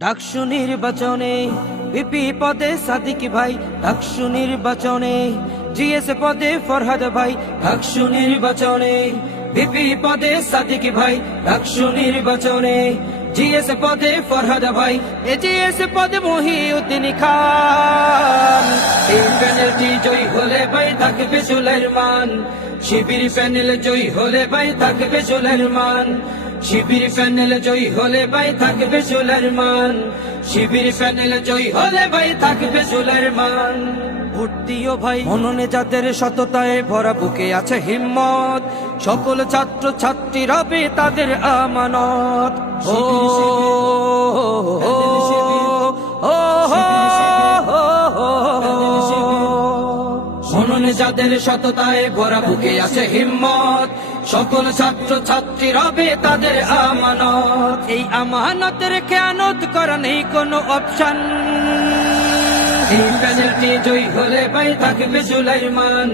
ডাকসু নির্বাচনে ভিপি পদে সাদিক ভাই, ডাকসু নির্বাচনে জিএস পদে ফরহাদ ভাই, ডাকসু নির্বাচনে ভিপি পদে সাদিক ভাই, ডাকসু নির্বাচনে জিএস পদে ফরহাদ ভাই, এজিএস পদে মহিউদ্দিন খান। এই প্যানেলটি জয়ী হলে ভাই থাকবে সুলাইমান, শিবির প্যানেল জয়ী হলে ভাই থাকবে সুলাইমান, শিবির প্যানেল জয়ী হলে ভাই থাকবে সুলাইমান, শিবির প্যানেল জয়ী হলে ভাই থাকবে সুলাইমান। ভোট দিও ভাই মননে যাদের সততায় ভরা, বুকে আছে হিম্মত, সকল ছাত্র ছাত্রী রবে তাদের আমানত। ও মননে যাদের সততায় ভরা, বুকে আছে হিম্মত, সকল ছাত্র ছাত্রী রবে তাদের আমানত। এই আমানতের খেয়ানত করা নেই কোনো অপশন। এই প্যানেলটি জয়ী হলে ভাই থাকবে সুলাইমান,